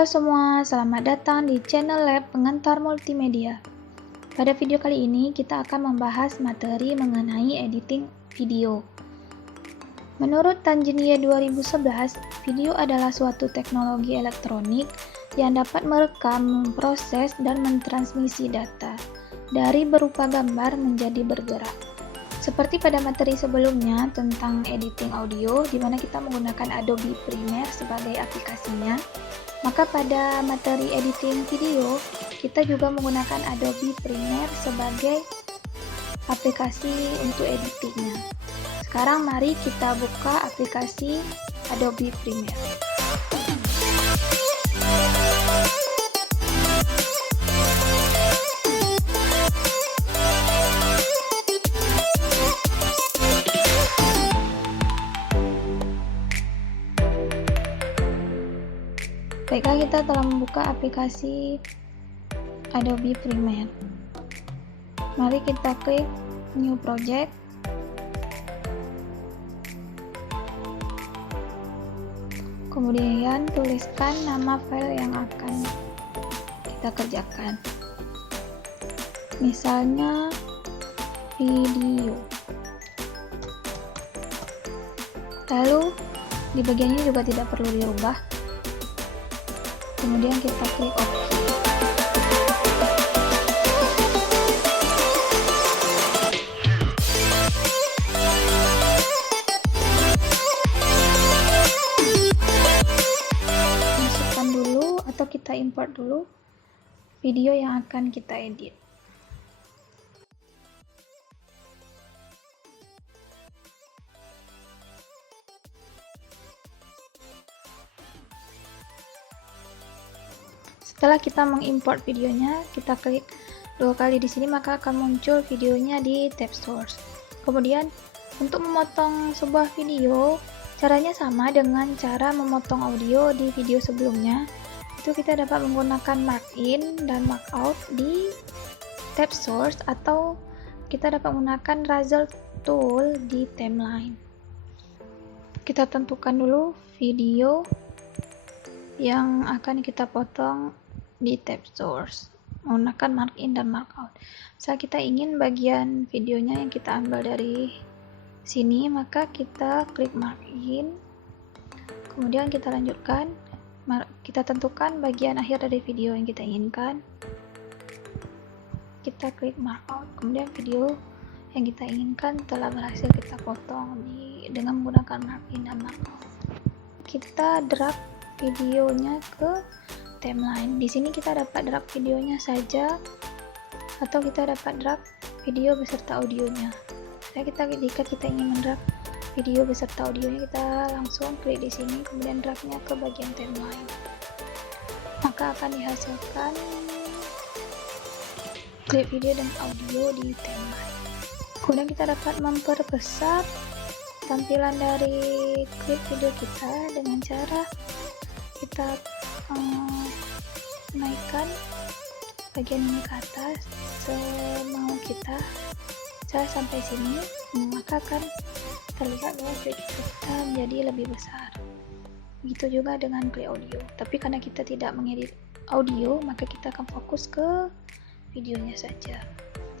Halo semua, selamat datang di channel Lab Pengantar Multimedia. Pada video kali ini kita akan membahas materi mengenai editing video. Menurut Tanzania 2011, video adalah suatu teknologi elektronik yang dapat merekam, memproses, dan mentransmisi data dari berupa gambar menjadi bergerak. Seperti pada materi sebelumnya tentang editing audio, di mana kita menggunakan Adobe Premiere sebagai aplikasinya, maka pada materi editing video, kita juga menggunakan Adobe Premiere sebagai aplikasi untuk editingnya. Sekarang mari kita buka aplikasi Adobe Premiere. Baiklah, kita telah membuka aplikasi Adobe Premiere. Mari kita klik New Project. Kemudian tuliskan nama file yang akan kita kerjakan. Misalnya video. Lalu di bagiannya juga tidak perlu dirubah. Kemudian kita klik OK. Masukkan dulu atau kita import dulu video yang akan kita edit. Setelah kita mengimport videonya, kita klik dua kali di sini, maka akan muncul videonya di tab source. Kemudian untuk memotong sebuah video, caranya sama dengan cara memotong audio di video sebelumnya. Itu kita dapat menggunakan mark in dan mark out di tab source, atau kita dapat menggunakan razor tool di timeline. Kita tentukan dulu video yang akan kita potong di tab source menggunakan mark in dan mark out. Misal kita ingin bagian videonya yang kita ambil dari sini, maka kita klik mark in, kemudian kita lanjutkan, kita tentukan bagian akhir dari video yang kita inginkan, kita klik mark out, kemudian video yang kita inginkan telah berhasil kita potong dengan menggunakan mark in dan mark out. Kita drag videonya ke timeline. Di sini kita dapat drag videonya saja, atau kita dapat drag video beserta audionya. Nah, jika kita ingin mendrag video beserta audionya, kita langsung klik di sini, kemudian dragnya ke bagian timeline. Maka akan dihasilkan klip video dan audio di timeline. Kemudian kita dapat memperbesar tampilan dari klip video kita dengan cara kita naikkan bagian ini ke atas semau kita. Saya sampai sini, maka akan terlihat bahwa klip kita menjadi lebih besar. Begitu juga dengan klip audio. Tapi karena kita tidak mengedit audio, maka kita akan fokus ke videonya saja.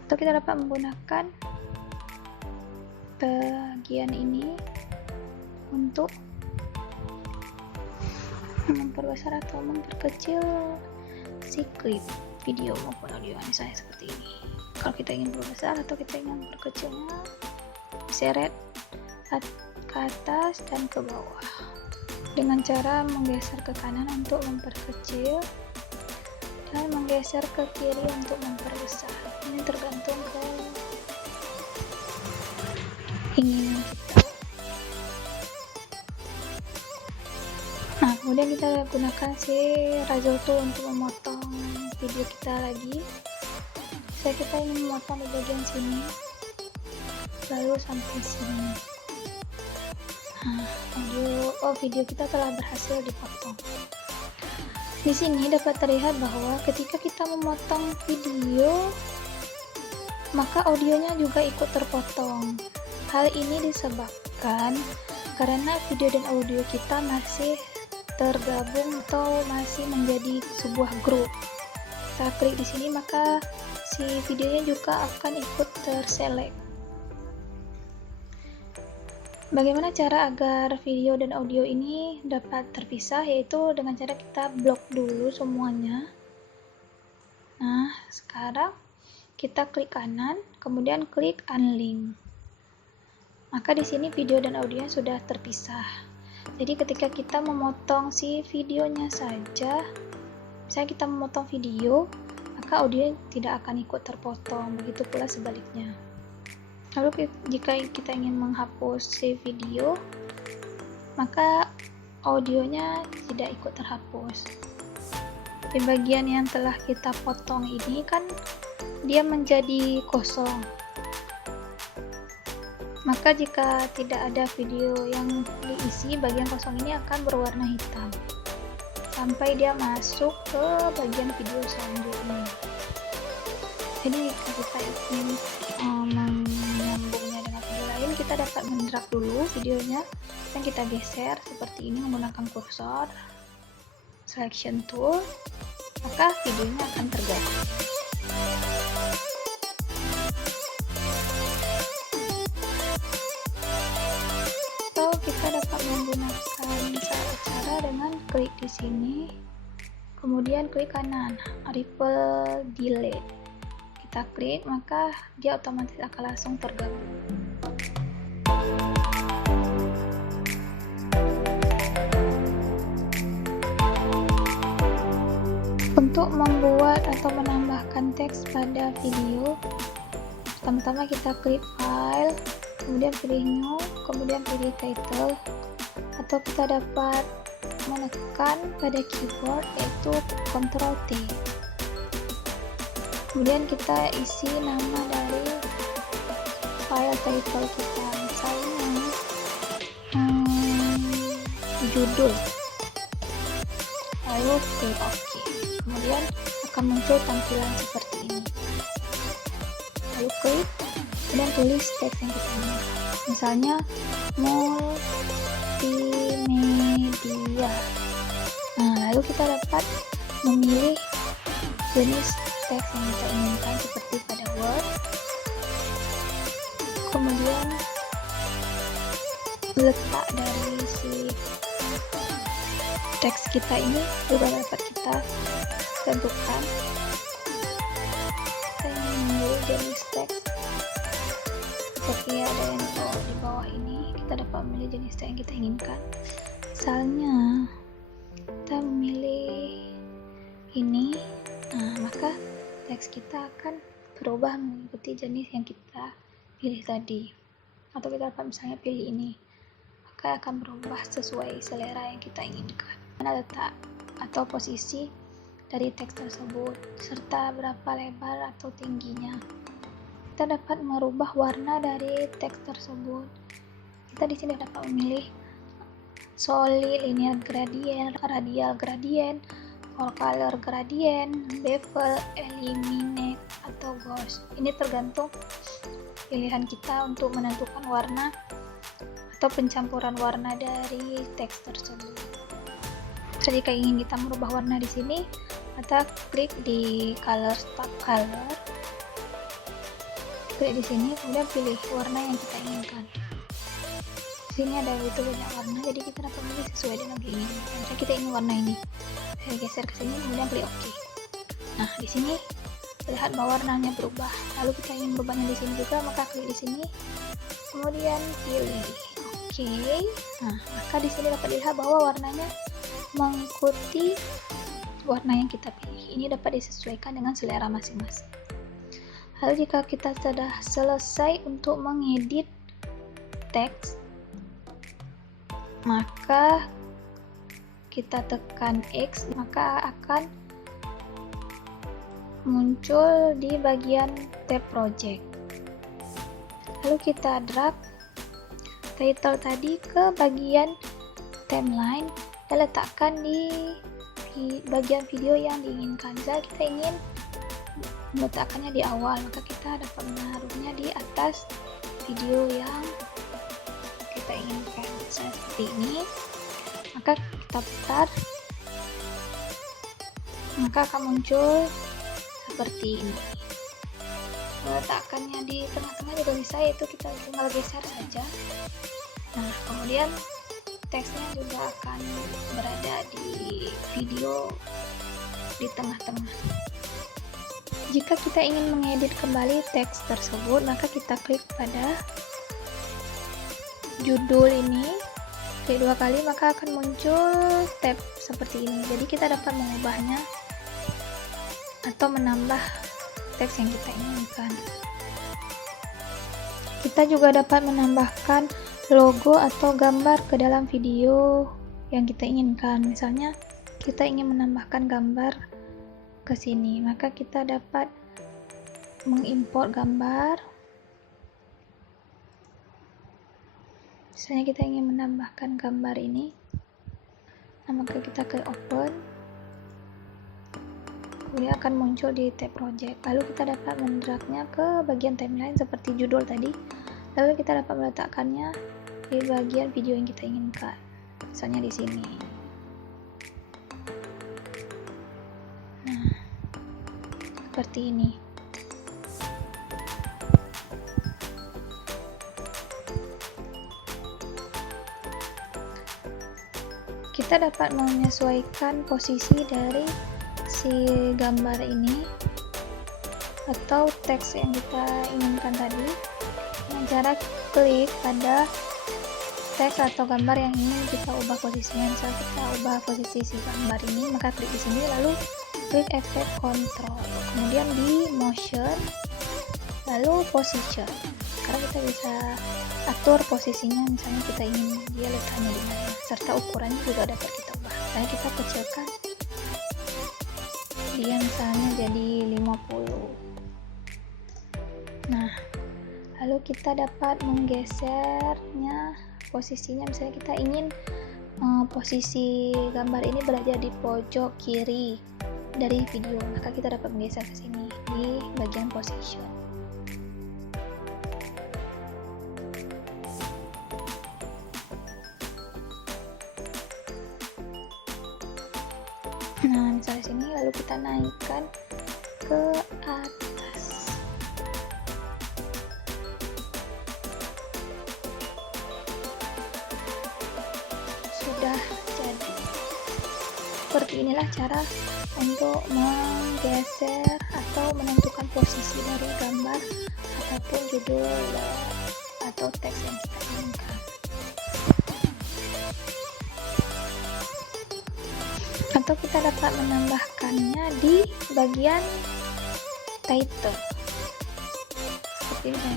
Atau kita dapat menggunakan bagian ini untuk memperbesar atau memperkecil si klip video maupun audio, misalnya seperti ini. Kalau kita ingin perbesar atau kita ingin memperkecilnya, seret ke atas dan ke bawah dengan cara menggeser ke kanan untuk memperkecil dan menggeser ke kiri untuk memperbesar. Ini tergantung ke keinginan kita. Nah, kemudian kita gunakan si razor tool untuk memotong video kita lagi. Kita ingin memotong di bagian sini, lalu sampai sini. Nah, video kita telah berhasil dipotong. Di sini dapat terlihat bahwa ketika kita memotong video, maka audionya juga ikut terpotong. Hal ini disebabkan karena video dan audio kita masih tergabung atau masih menjadi sebuah grup. Kita klik di sini, maka si videonya juga akan ikut terselect. Bagaimana cara agar video dan audio ini dapat terpisah, yaitu dengan cara kita blok dulu semuanya. Nah, sekarang kita klik kanan, kemudian klik unlink. Maka di sini video dan audionya sudah terpisah. Jadi ketika kita memotong si videonya saja, misalnya kita memotong video, maka audio tidak akan ikut terpotong. Begitu pula sebaliknya. Lalu jika kita ingin menghapus si video, maka audionya tidak ikut terhapus. Di bagian yang telah kita potong ini kan dia menjadi kosong. Maka jika tidak ada video yang diisi, bagian kosong ini akan berwarna hitam sampai dia masuk ke bagian video selanjutnya. Jadi jika kita ingin menyambungnya dengan video lain, kita dapat mendrag dulu videonya dan kita geser seperti ini menggunakan kursor selection tool, maka videonya akan tergabung. Atau kita dapat menggunakan cara dengan klik di sini, kemudian klik kanan ripple delete. Kita klik, maka dia otomatis akan langsung tergabung. Untuk membuat atau menambahkan teks pada video, pertama-tama kita klik file, kemudian pilih new, kemudian pilih title, atau kita dapat menekan pada keyboard yaitu Ctrl T. Kemudian kita isi nama dari file title kita, misalnya judul, lalu klik OK. Kemudian akan muncul tampilan seperti ini. Lalu klik, kemudian tulis teks yang kita inginkan. Misalnya multimedia. Nah, lalu kita dapat memilih jenis teks yang kita inginkan seperti pada Word. Kemudian letak dari si teks kita ini juga dapat kita tentukan. Kita ingin memilih jenis teks seperti ada yang di bawah ini, kita dapat memilih jenis teks yang kita inginkan. Misalnya kita memilih ini, nah maka teks kita akan berubah mengikuti jenis yang kita pilih tadi. Atau kita dapat misalnya pilih ini, maka akan berubah sesuai selera yang kita inginkan. Mana letak atau posisi dari teks tersebut, serta berapa lebar atau tingginya. Kita dapat merubah warna dari teks tersebut. Kita di sini dapat memilih solid, linear gradient, radial gradient, full color gradient, bevel, eliminate, atau ghost. Ini tergantung pilihan kita untuk menentukan warna atau pencampuran warna dari teks tersebut. Jadi jika ingin kita merubah warna di sini, kita klik di color stop color, klik di sini, kemudian pilih warna yang kita inginkan. Di sini ada itu banyak warna, jadi kita dapat memilih sesuai dengan keinginan. Misalnya kita ingin warna ini, saya geser ke sini, kemudian pilih OK. Nah, di sini lihat bahwa warnanya berubah. Lalu kita ingin berubahnya di sini juga, maka klik di sini, kemudian pilih OK. Nah, maka di sini dapat dilihat bahwa warnanya mengikuti warna yang kita pilih. Ini dapat disesuaikan dengan selera masing-masing. Lalu jika kita sudah selesai untuk mengedit teks, maka kita tekan X, maka akan muncul di bagian tab project. Lalu kita drag title tadi ke bagian timeline, kita letakkan di bagian video yang diinginkan. Jika kita ingin meletakkannya di awal, maka kita dapat menaruhnya di atas video yang kita inginkan. Misalnya seperti ini, maka kita putar, maka akan muncul seperti ini. Meletakkannya di tengah-tengah juga bisa, yaitu kita tinggal geser saja. Nah, kemudian teksnya juga akan berada di video di tengah-tengah. Jika kita ingin mengedit kembali teks tersebut, maka kita klik pada judul ini, klik 2 kali, maka akan muncul tab seperti ini. Jadi kita dapat mengubahnya atau menambah teks yang kita inginkan. Kita juga dapat menambahkan logo atau gambar ke dalam video yang kita inginkan. Misalnya kita ingin menambahkan gambar ke sini, maka kita dapat mengimport gambar. Misalnya kita ingin menambahkan gambar ini, nah maka kita klik open, kemudian akan muncul di tab project. Lalu kita dapat mendragnya ke bagian timeline seperti judul tadi, lalu kita dapat meletakkannya di bagian video yang kita inginkan, misalnya di sini. Nah, seperti ini. Kita dapat menyesuaikan posisi dari si gambar ini atau teks yang kita inginkan tadi dengan cara klik pada teks atau gambar yang ingin kita ubah posisinya. Misal kita ubah posisi si gambar ini, maka klik di sini, lalu klik efek control, kemudian di motion, lalu position. Sekarang kita bisa atur posisinya, misalnya kita ingin dia letaknya di mana, serta ukurannya juga dapat kita ubah. Misalnya kita kecilkan dia misalnya jadi 50. Nah, lalu kita dapat menggesernya posisinya. Misalnya kita ingin posisi gambar ini berada di pojok kiri dari video, maka kita dapat menggeser ke sini di bagian position. Nah, misalnya sini, lalu kita naikkan ke atas. Sudah jadi. Seperti inilah cara untuk menggeser atau menentukan posisi dari gambar ataupun judul atau teks yang kita inginkan. Atau kita dapat menambahkannya di bagian title seperti ini.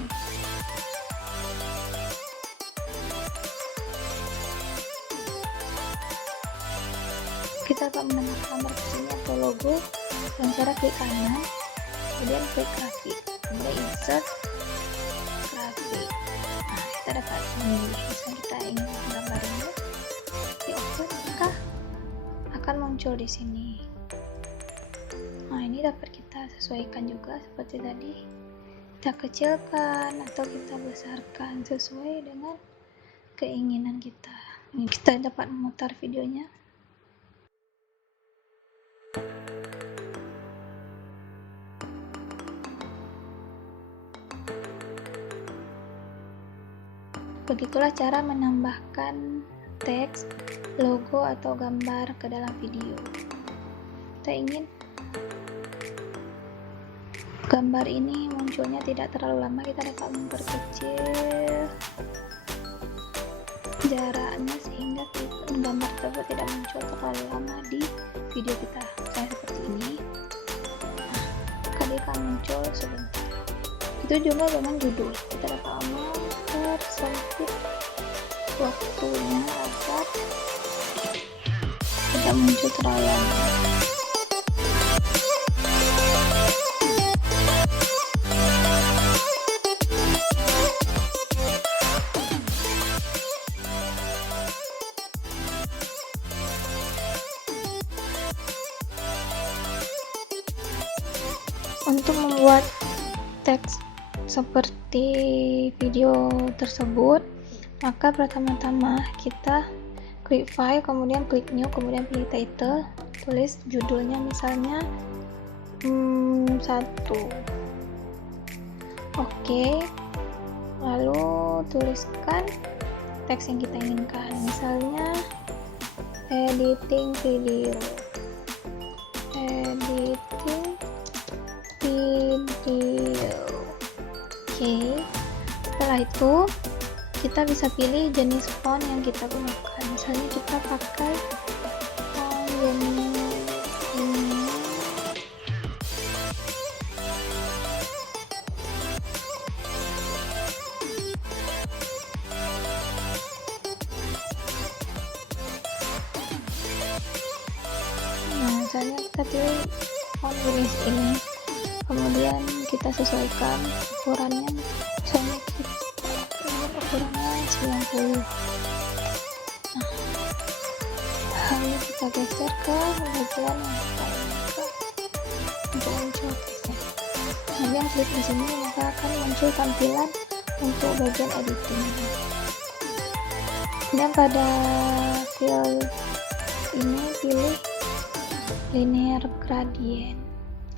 Kita dapat menambahkan gambar ke sini atau logo dengan cara klik kanan, kemudian klik grafik, kemudian insert grafik. Nah, kita dapat memilih, misalnya kita ingin gambar ini di open, maka akan muncul di sini. Nah, ini dapat kita sesuaikan juga seperti tadi. Kita kecilkan atau kita besarkan sesuai dengan keinginan kita. Ini kita dapat memutar videonya. Begitulah cara menambahkan teks, logo atau gambar ke dalam video. Kita ingin gambar ini munculnya tidak terlalu lama, kita dapat memperkecil jaraknya sehingga gambar tersebut tidak muncul terlalu lama di video kita. Misalnya seperti ini, maka dia akan muncul sebentar. Itu juga dengan judul, kita dapat mempersempit waktunya agar tidak muncul terlalu lama. Untuk membuat teks seperti video tersebut, maka pertama-tama kita klik file, kemudian klik new, kemudian pilih title, tulis judulnya misalnya 1. Oke, lalu tuliskan teks yang kita inginkan, misalnya editing video. Oke, setelah itu kita bisa pilih jenis font yang kita gunakan, misalnya kita pakai font jenis ini. Nah, misalnya kita pilih font jenis ini, kemudian kita sesuaikan ukurannya, misalnya ukurannya 90. Nah, lalu kita geser ke bagian yang kita inginkan untuk muncul teksnya. Kemudian klik di sini, maka akan muncul tampilan untuk bagian editing. Dan pada field ini pilih linear gradient,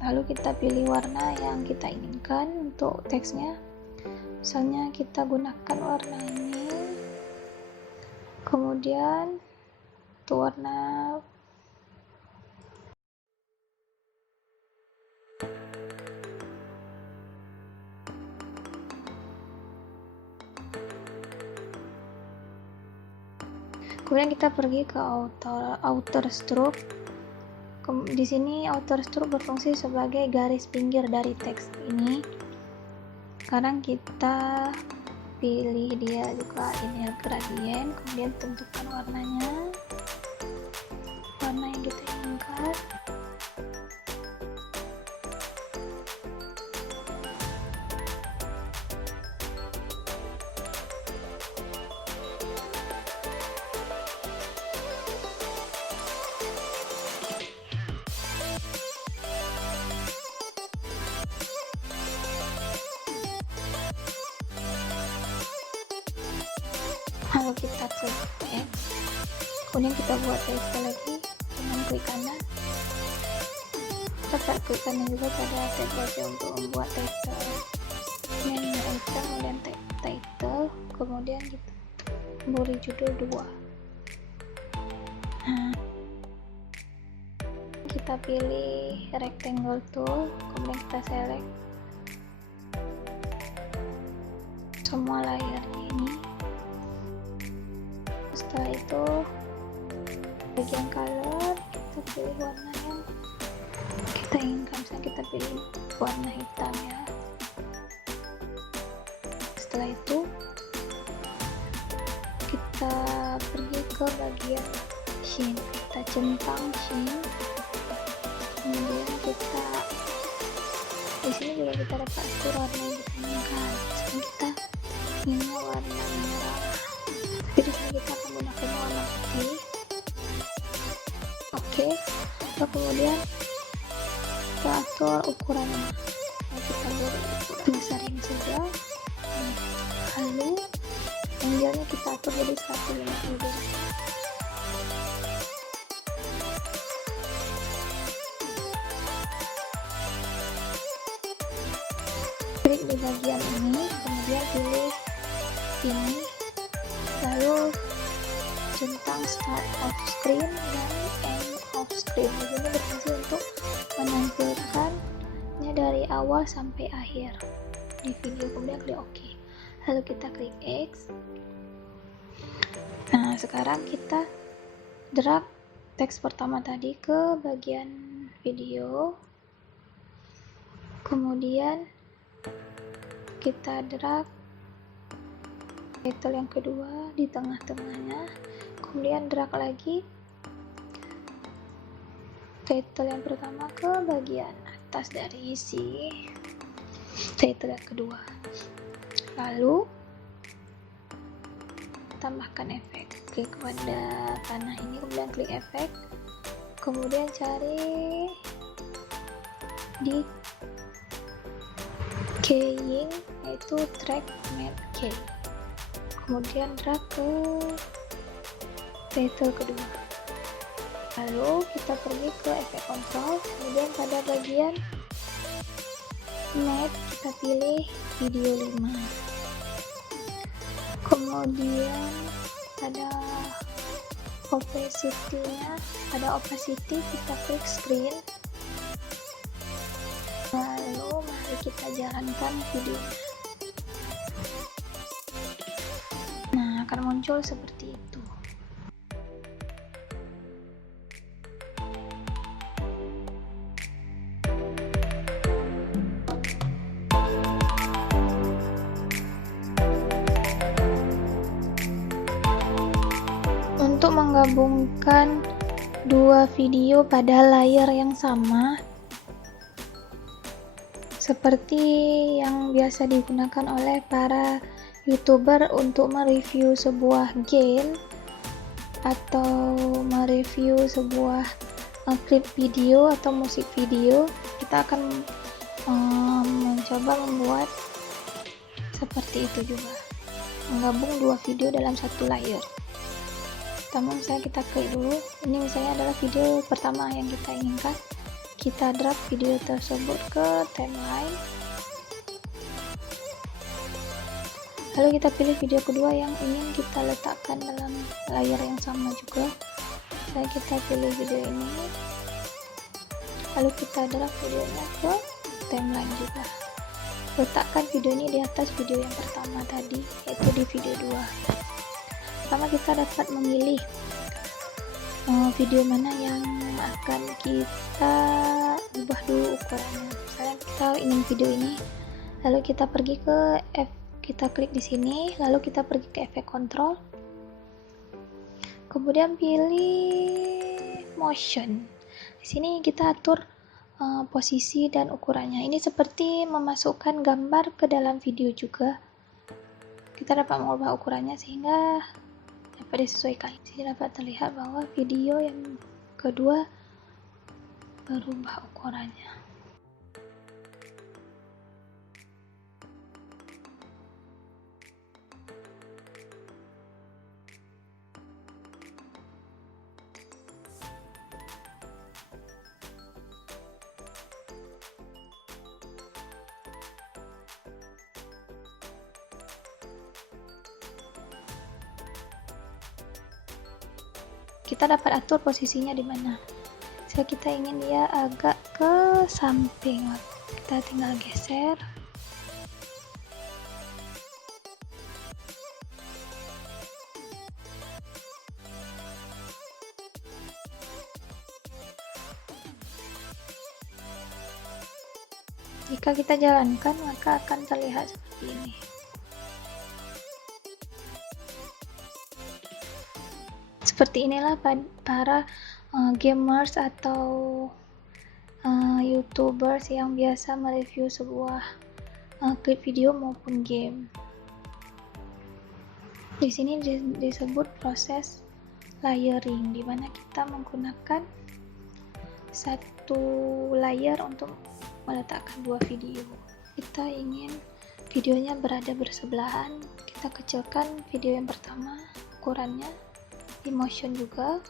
lalu kita pilih warna yang kita inginkan untuk teksnya, misalnya kita gunakan warna ini, kemudian untuk warna kemudian kita pergi ke outer stroke. Di sini outer stroke berfungsi sebagai garis pinggir dari teks ini. Sekarang kita pilih dia juga linear gradient, kemudian tentukan warnanya, warna yang kita inginkan. Lalu kita klik X, kemudian kita buat title lagi dengan klik kanan. Kita klik kanan juga pada tab bagian untuk membuat title, menu item, kemudian title, kemudian kita beri judul 2. Nah, kita pilih rectangle tool, kemudian kita select semua layarnya ini. Setelah itu bagian color kita pilih warna yang kita inginkan, misalnya kita pilih warna hitam ya. Setelah itu kita pergi ke bagian sheen, kita centang sheen, kemudian kita di sini juga kita dapat atur warna yang kita inginkan. Sekarang kita inginnya warna merah, tapi di sini kita akan menggunakan warna putih. Oke, lalu kemudian kita atur ukurannya. Nah, kita beri ukuran besar ini saja. Lalu angle-nya kita atur jadi 150 derajat. Klik di bagian ini, kemudian pilih ini, lalu centang start of screen dan end of screen. Ini berfungsi untuk menampilkannya dari awal sampai akhir di video. Kemudian klik OK, lalu kita klik X. Nah, sekarang kita drag teks pertama tadi ke bagian video, kemudian kita drag title yang kedua di tengah-tengahnya, kemudian drag lagi title yang pertama ke bagian atas dari si title yang kedua, lalu tambahkan efek, klik pada panah ini, kemudian klik efek, kemudian cari di keying, yaitu track map key, kemudian drag ke title kedua. Lalu kita pergi ke efek control, kemudian pada bagian map kita pilih video 5. Kemudian pada opacity kita klik screen. Lalu mari kita jalankan videonya. Nah, akan muncul seperti itu. Untuk menggabungkan dua video pada layar yang sama, seperti yang biasa digunakan oleh para YouTuber untuk mereview sebuah game atau mereview sebuah klip video atau musik video, kita akan mencoba membuat seperti itu juga, menggabung dua video dalam satu layar. Pertama misalnya kita klik dulu, ini misalnya adalah video pertama yang kita inginkan. Kita drag video tersebut ke timeline, lalu kita pilih video kedua yang ingin kita letakkan dalam layar yang sama juga. Misalnya kita pilih video ini, lalu kita drag videonya ke timeline juga. Letakkan video ini di atas video yang pertama tadi, yaitu di video 2. Pertama kita dapat memilih video mana yang akan kita ubah dulu ukurannya. Misalnya kita ingin video ini, lalu kita pergi ke kita klik di sini, lalu kita pergi ke efek control, kemudian pilih motion. Di sini kita atur posisi dan ukurannya. Ini seperti memasukkan gambar ke dalam video juga. Kita dapat mengubah ukurannya sehingga dapat disesuaikan. Di sini dapat terlihat bahwa video yang kedua berubah ukurannya. Kita dapat atur posisinya di mana. Jika kita ingin dia agak ke samping, kita tinggal geser. Jika kita jalankan, maka akan terlihat seperti ini. Seperti inilah para gamers atau YouTubers yang biasa mereview sebuah klip video maupun game. Di sini disebut proses layering, di mana kita menggunakan satu layar untuk meletakkan dua video. Kita ingin videonya berada bersebelahan, kita kecilkan video yang pertama ukurannya, di motion juga.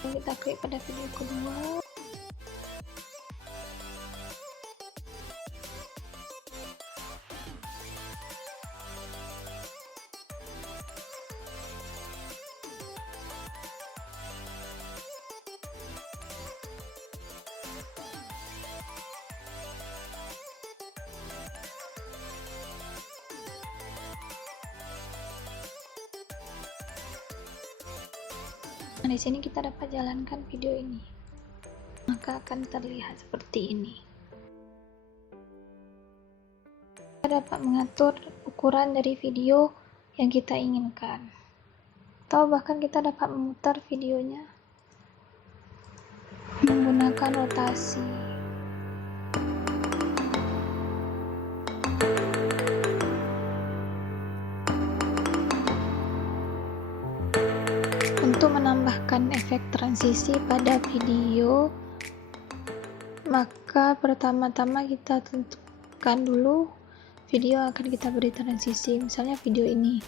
Kita klik pada video kedua. Nah, di sini kita dapat jalankan video ini. Maka akan terlihat seperti ini. Kita dapat mengatur ukuran dari video yang kita inginkan. Atau bahkan kita dapat memutar videonya menggunakan rotasi. Untuk menambahkan efek transisi pada video, maka pertama-tama kita tentukan dulu video yang akan kita beri transisi. Misalnya video ini,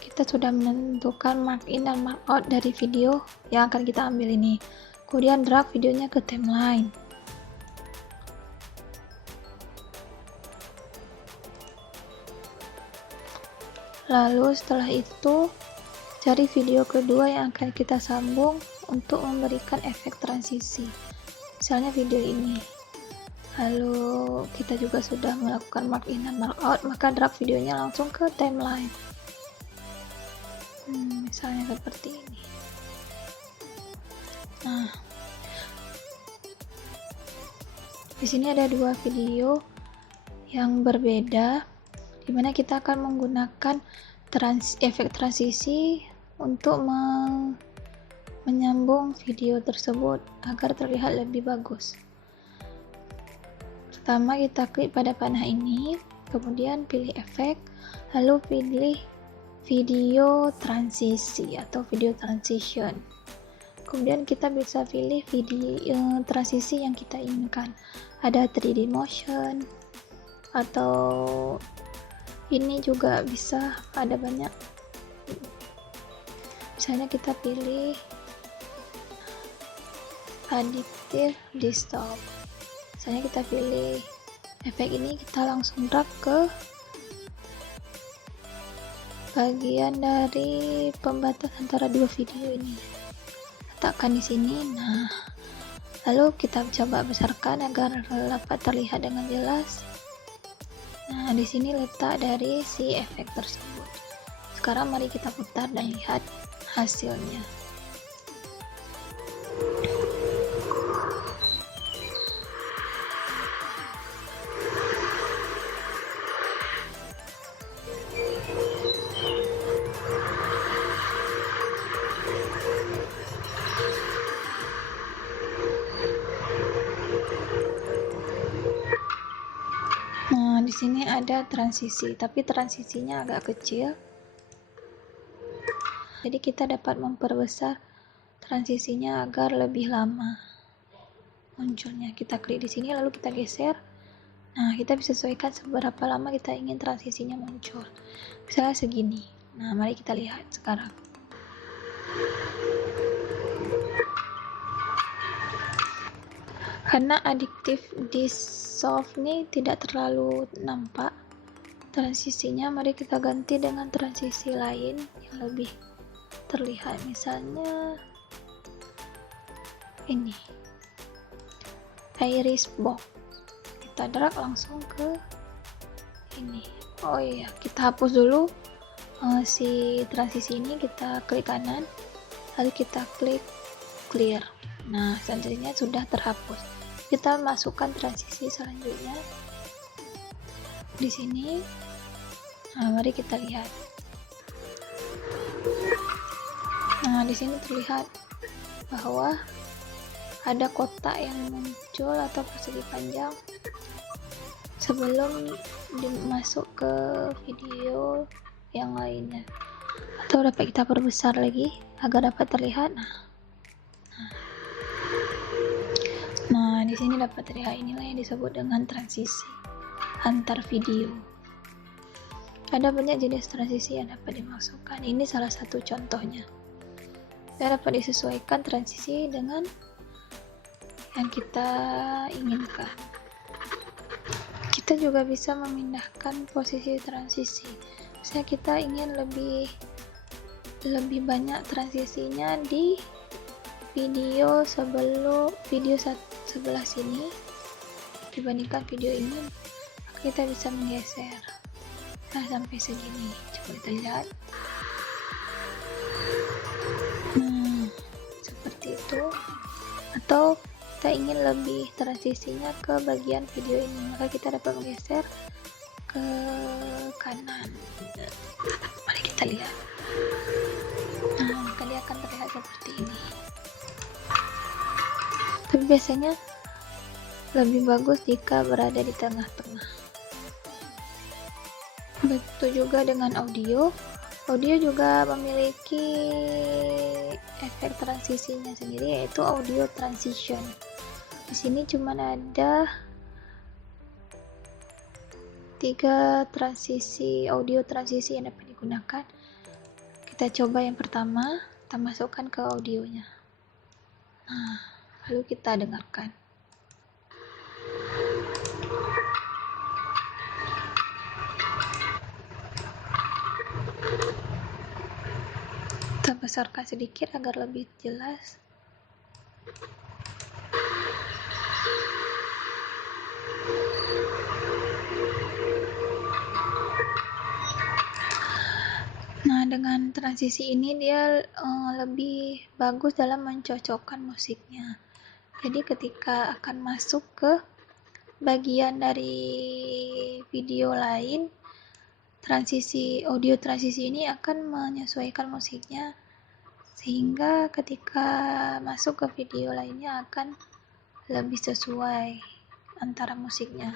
kita sudah menentukan mark in dan mark out dari video yang akan kita ambil ini. Kemudian drag videonya ke timeline. Lalu setelah itu cari video kedua yang akan kita sambung untuk memberikan efek transisi. Misalnya video ini. Lalu kita juga sudah melakukan mark in dan mark out, maka drag videonya langsung ke timeline. Misalnya seperti ini. Nah, di sini ada dua video yang berbeda, di mana kita akan menggunakan efek transisi untuk menyambung video tersebut agar terlihat lebih bagus. Pertama kita klik pada panah ini, kemudian pilih efek, lalu pilih video transisi atau video transition. Kemudian kita bisa pilih video transisi yang kita inginkan. Ada 3D motion atau ini juga bisa, ada banyak. Misalnya kita pilih additive distort. Misalnya kita pilih efek ini, kita langsung drag ke bagian dari pembatas antara dua video ini. Letakkan di sini. Nah, lalu kita coba besarkan agar dapat terlihat dengan jelas. Nah, di sini letak dari si efek tersebut. Sekarang mari kita putar dan lihat hasilnya. Nah, di sini ada transisi, tapi transisinya agak kecil. Jadi kita dapat memperbesar transisinya agar lebih lama munculnya. Kita klik di sini lalu kita geser. Nah, kita bisa sesuaikan seberapa lama kita ingin transisinya muncul. Misalnya segini. Nah, mari kita lihat sekarang. Karena additive dissolve ini tidak terlalu nampak transisinya, mari kita ganti dengan transisi lain yang lebih terlihat. Misalnya ini iris box, kita drag langsung ke ini. Oh iya, kita hapus dulu si transisi ini, kita klik kanan lalu kita klik clear. Nah, selanjutnya sudah terhapus. Kita masukkan transisi selanjutnya di sini. Nah, mari kita lihat. Nah, di sini terlihat bahwa ada kotak yang muncul atau persegi panjang sebelum masuk ke video yang lainnya. Atau dapat kita perbesar lagi agar dapat terlihat. Nah, di sini dapat terlihat, inilah yang disebut dengan transisi antar video. Ada banyak jenis transisi yang dapat dimasukkan. Ini salah satu contohnya. Ya, dapat disesuaikan transisi dengan yang kita inginkan. Kita juga bisa memindahkan posisi transisi. Misalnya kita ingin lebih banyak transisinya di video sebelah sini dibandingkan video ini, maka kita bisa menggeser. Nah, sampai segini. Coba kita lihat. Seperti itu. Atau kita ingin lebih transisinya ke bagian video ini, maka kita dapat menggeser ke kanan. Mari kita lihat. Nah, maka dia akan terlihat seperti ini. Tapi biasanya lebih bagus jika berada di tengah-tengah. Begitu juga dengan audio. Audio juga memiliki efek transisinya sendiri, yaitu audio transition. Di sini cuma ada 3 audio transisi yang dapat digunakan. Kita coba yang pertama, kita masukkan ke audionya. Nah, lalu kita dengarkan. Kita besarkan sedikit agar lebih jelas. Nah, dengan transisi ini dia lebih bagus dalam mencocokkan musiknya. Jadi ketika akan masuk ke bagian dari video lain, audio transisi ini akan menyesuaikan musiknya, sehingga ketika masuk ke video lainnya akan lebih sesuai antara musiknya.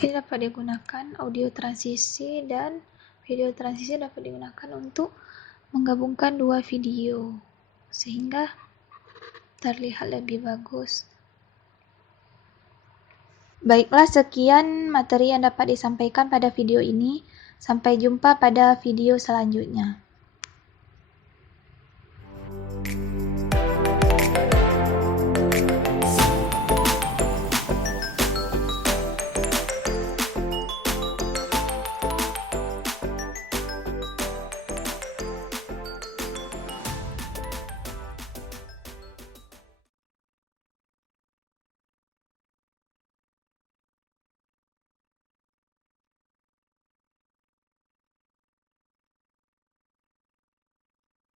Ini dapat digunakan audio transisi dan video transisi dapat digunakan untuk menggabungkan 2 video sehingga terlihat lebih bagus. Baiklah, sekian materi yang dapat disampaikan pada video ini. Sampai jumpa pada video selanjutnya.